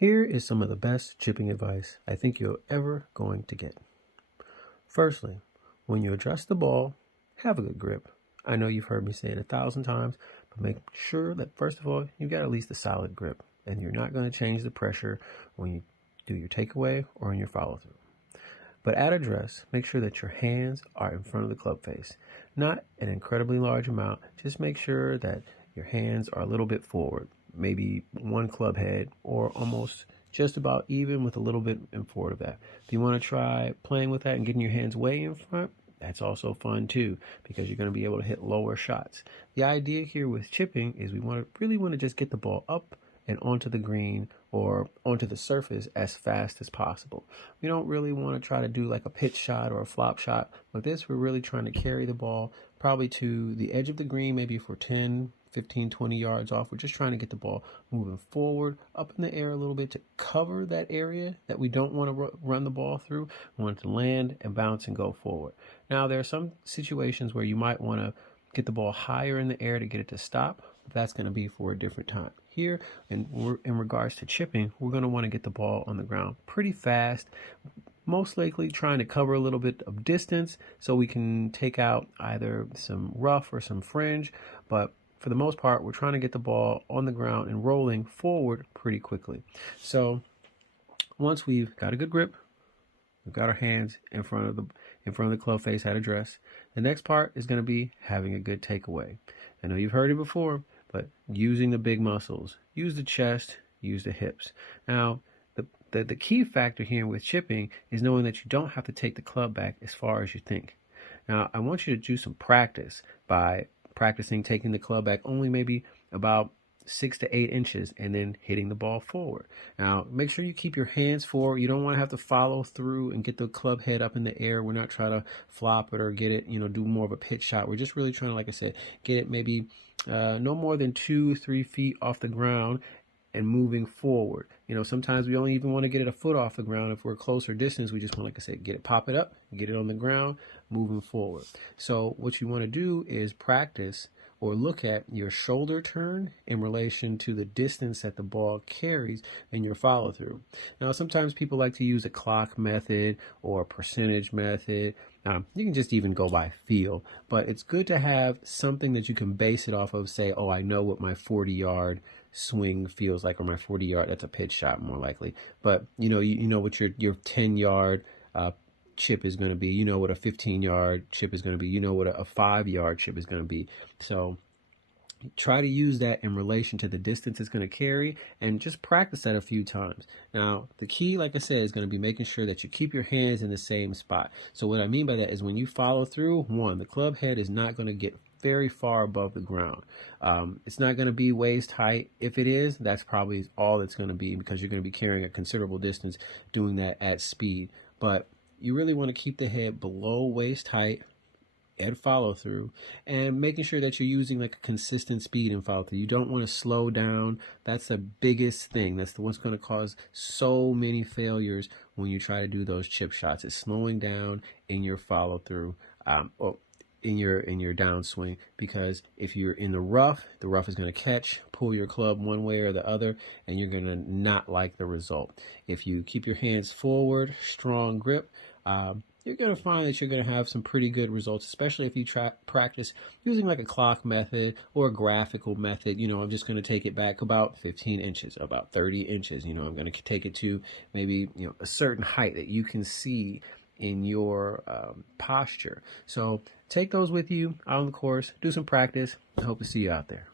Here is some of the best chipping advice I think you're ever going to get. Firstly, when you adjust the ball, have a good grip. I know you've heard me say it 1,000 times, but make sure that first of all, you've got at least a solid grip, and you're not going to change the pressure when you do your takeaway or in your follow through. But at address, make sure that your hands are in front of the club face. Not an incredibly large amount, just make sure that your hands are a little bit forward, maybe one club head or almost just about even with a little bit in forward of that. If you want to try playing with that and getting your hands way in front, that's also fun too, because you're going to be able to hit lower shots. The idea here with chipping is we really want to just get the ball up and onto the green or onto the surface as fast as possible. We don't really want to try to do like a pitch shot or a flop shot. With this, we're really trying to carry the ball probably to the edge of the green, maybe for 10, 15, 20 yards off. We're just trying to get the ball moving forward, up in the air a little bit to cover that area that we don't want to run the ball through. We want it to land and bounce and go forward. Now, there are some situations where you might want to get the ball higher in the air to get it to stop. That's going to be for a different time. Here, and in regards to chipping, we're going to want to get the ball on the ground pretty fast, most likely trying to cover a little bit of distance so we can take out either some rough or some fringe. But for the most part, we're trying to get the ball on the ground and rolling forward pretty quickly. So once we've got a good grip, we've got our hands in front of the club face at address, the next part is going to be having a good takeaway. I know you've heard it before, but using the big muscles, use the chest, use the hips. Now, the key factor here with chipping is knowing that you don't have to take the club back as far as you think. Now, I want you to do some practice by practicing taking the club back only maybe about 6 to 8 inches and then hitting the ball forward. Now, make sure you keep your hands forward. You don't want to have to follow through and get the club head up in the air. We're not trying to flop it or get it, do more of a pitch shot. We're just really trying to, like I said, get it maybe no more than 2-3 feet off the ground and moving forward. Sometimes we only even want to get it a foot off the ground. If we're closer distance, we just want, like I said, pop it up, get it on the ground, moving forward. So what you want to do is practice or look at your shoulder turn in relation to the distance that the ball carries in your follow through. Now, sometimes people like to use a clock method or a percentage method. You can just even go by feel, but it's good to have something that you can base it off of. Say, oh, I know what my 40-yard swing feels like, or my 40-yard, that's a pitch shot more likely. But you know what your 10-yard chip is going to be. You know what a 15-yard chip is going to be. You know what a 5-yard chip is going to be. So try to use that in relation to the distance it's going to carry and just practice that a few times. Now, the key, like I said, is going to be making sure that you keep your hands in the same spot. So what I mean by that is when you follow through, the club head is not going to get very far above the ground. It's not going to be waist height. If it is, that's probably all it's going to be, because you're going to be carrying a considerable distance doing that at speed. But you really want to keep the head below waist height and follow through, and making sure that you're using like a consistent speed and follow through. You don't want to slow down. That's the biggest thing. That's what's going to cause so many failures when you try to do those chip shots. It's slowing down in your follow through, or in your downswing, because if you're in the rough is going to catch, pull your club one way or the other, and you're going to not like the result. If you keep your hands forward, strong grip, you're going to find that you're going to have some pretty good results, especially if you practice using like a clock method or a graphical method. I'm just going to take it back about 15 inches, about 30 inches. I'm going to take it to maybe, a certain height that you can see in your posture. So take those with you out on the course, do some practice. I hope to see you out there.